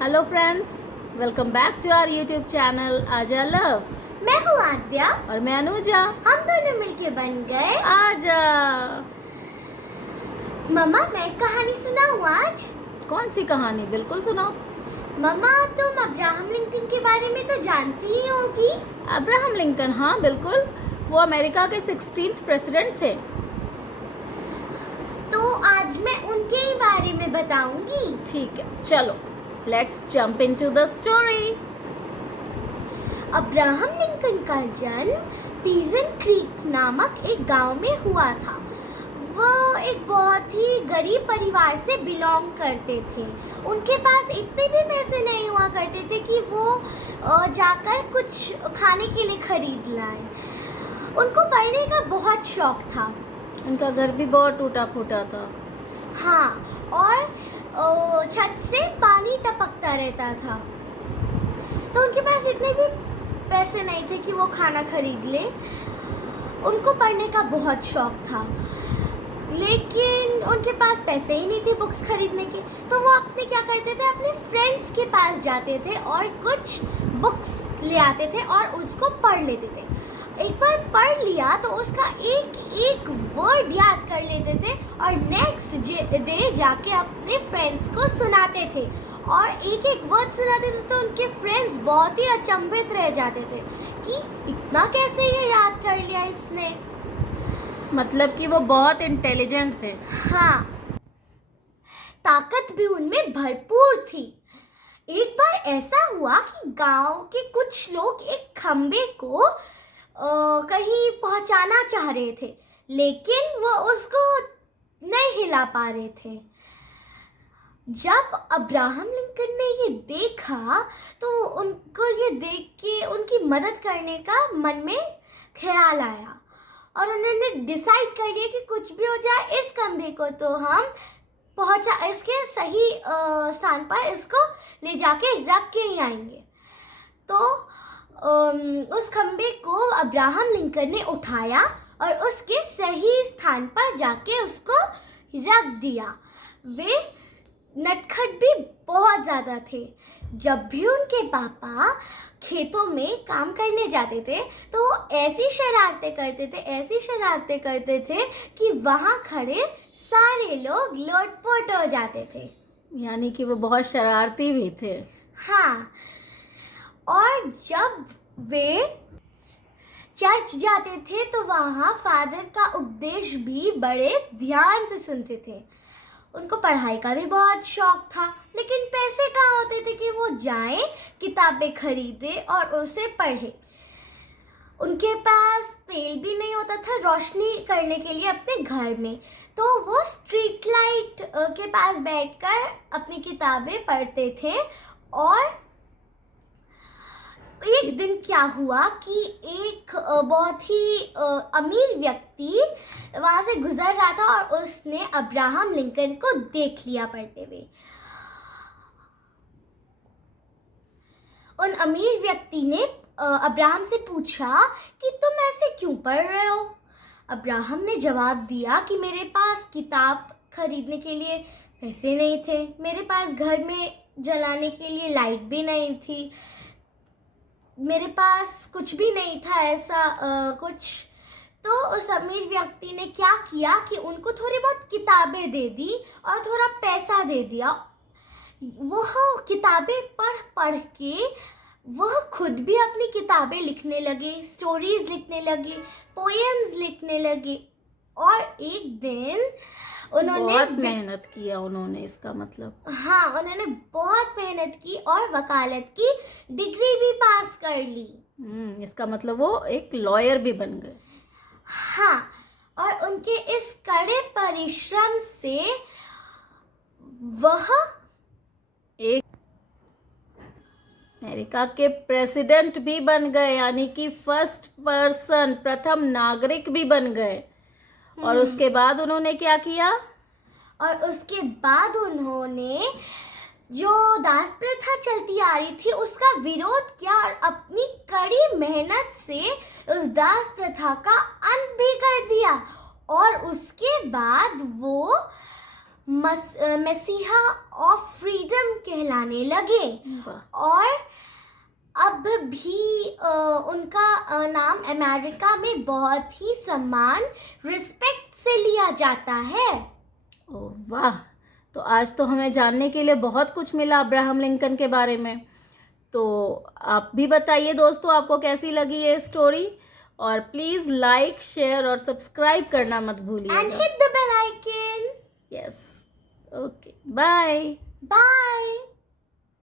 Hello friends, welcome back to our YouTube channel आजा loves. मैं हूँ आद्या। और मैं अनुजा। हम दोनों मिलके बन गए आजा। मम्मा, मैं एक कहानी सुनाऊँ आज? कौन सी कहानी? बिल्कुल सुनाओ। मम्मा, तुम अब्राहम लिंकन के बारे में तो जानती ही होगी। Abraham Lincoln? हाँ बिल्कुल, वो अमेरिका के 16th प्रेसिडेंट थे। तो आज मैं उनके ही बारे में बताऊंगी। ठीक है, चलो let's jump into the story. Abraham Lincoln का जन्म पीजन क्रीक नामक एक गांव में हुआ था। वो एक बहुत ही गरीब परिवार से बिलोंग करते थे। उनके पास इतने भी पैसे नहीं हुआ करते थे कि वो जाकर कुछ खाने के लिए खरीद लाए। उनको पढ़ने का बहुत शौक था। उनका घर भी बहुत टूटा फूटा था। हाँ, और छत से पानी टपकता रहता था। तो उनके पास इतने भी पैसे नहीं थे कि वो खाना खरीद ले। उनको पढ़ने का बहुत शौक था, लेकिन उनके पास पैसे ही नहीं थे बुक्स खरीदने के। तो वो अपने क्या करते थे, अपने फ्रेंड्स के पास जाते थे और कुछ बुक्स ले आते थे और उसको पढ़ लेते थे। एक बार पढ़ लिया तो उसका एक एक वर्ड याद कर लेते थे और नेक्स्ट डे जाके अपने फ्रेंड्स को सुनाते थे। और एक एक वर्ड सुनाते थे तो उनके फ्रेंड्स बहुत ही अचंभित रह जाते थे कि इतना कैसे ये याद कर लिया इसने। मतलब कि वो बहुत इंटेलिजेंट थे। हाँ, ताकत भी उनमें भरपूर थी। एक बार ऐसा हुआ कि गांव के कुछ लोग एक खंबे को कहीं पहुंचाना चाह रहे थे, लेकिन वो उसको नहीं हिला पा रहे थे। जब अब्राहम लिंकन ने ये देखा तो उनको ये देख के उनकी मदद करने का मन में ख्याल आया और उन्होंने डिसाइड कर लिया कि कुछ भी हो जाए इस खंबे को तो हम इसके सही स्थान पर इसको ले जाके रख के ही आएंगे। तो उस खंबे को अब्राहम लिंकन ने उठाया और उसके सही स्थान पर जाके उसको रख दिया। वे नटखट भी बहुत ज़्यादा थे। जब भी उनके पापा खेतों में काम करने जाते थे तो वो ऐसी शरारतें करते थे कि वहाँ खड़े सारे लोग लोटपोट हो जाते थे। यानी कि वो बहुत शरारती भी थे। हाँ, और जब वे चर्च जाते थे तो वहाँ फादर का उपदेश भी बड़े ध्यान से सुनते थे। उनको पढ़ाई का भी बहुत शौक था, लेकिन पैसे कहाँ होते थे कि वो जाएं, किताबें खरीदे और उसे पढ़े। उनके पास तेल भी नहीं होता था रोशनी करने के लिए अपने घर में, तो वो स्ट्रीट लाइट के पास बैठकर अपनी किताबें पढ़ते थे। और एक दिन क्या हुआ कि एक बहुत ही अमीर व्यक्ति वहाँ से गुजर रहा था और उसने अब्राहम लिंकन को देख लिया पढ़ते हुए। उन अमीर व्यक्ति ने अब्राहम से पूछा कि तुम ऐसे क्यों पढ़ रहे हो? अब्राहम ने जवाब दिया कि मेरे पास किताब खरीदने के लिए पैसे नहीं थे, मेरे पास घर में जलाने के लिए लाइट भी नहीं थी, मेरे पास कुछ भी नहीं था ऐसा कुछ। तो उस अमीर व्यक्ति ने क्या किया कि उनको थोड़ी बहुत किताबें दे दी और थोड़ा पैसा दे दिया। वह किताबें पढ़ के वह खुद भी अपनी किताबें लिखने लगे, स्टोरीज लिखने लगे, पोएम्स लिखने लगे। और एक दिन उन्होंने बहुत मेहनत किया उन्होंने, इसका मतलब। हाँ, उन्होंने बहुत मेहनत की और वकालत की डिग्री भी पास कर ली। इसका मतलब वो एक लॉयर भी बन गए। हाँ, और उनके इस कड़े परिश्रम से वह एक अमेरिका के प्रेसिडेंट भी बन गए, यानी कि फर्स्ट पर्सन, प्रथम नागरिक भी बन गए। और उसके बाद उन्होंने क्या किया? और उसके बाद उन्होंने जो दास प्रथा चलती आ रही थी उसका विरोध किया और अपनी कड़ी मेहनत से उस दास प्रथा का अंत भी कर दिया। और उसके बाद वो मसीहा ऑफ फ्रीडम कहलाने लगे वाह। और अब भी उनका नाम अमेरिका में बहुत ही सम्मान रिस्पेक्ट से लिया जाता है। ओह वाह, तो आज तो हमें जानने के लिए बहुत कुछ मिला अब्राहम लिंकन के बारे में। तो आप भी बताइए दोस्तों, आपको कैसी लगी ये स्टोरी, और प्लीज़ लाइक, शेयर और सब्सक्राइब करना मत एंड भूलिएगा। Hit the bell icon. Yes, okay, bye. Bye.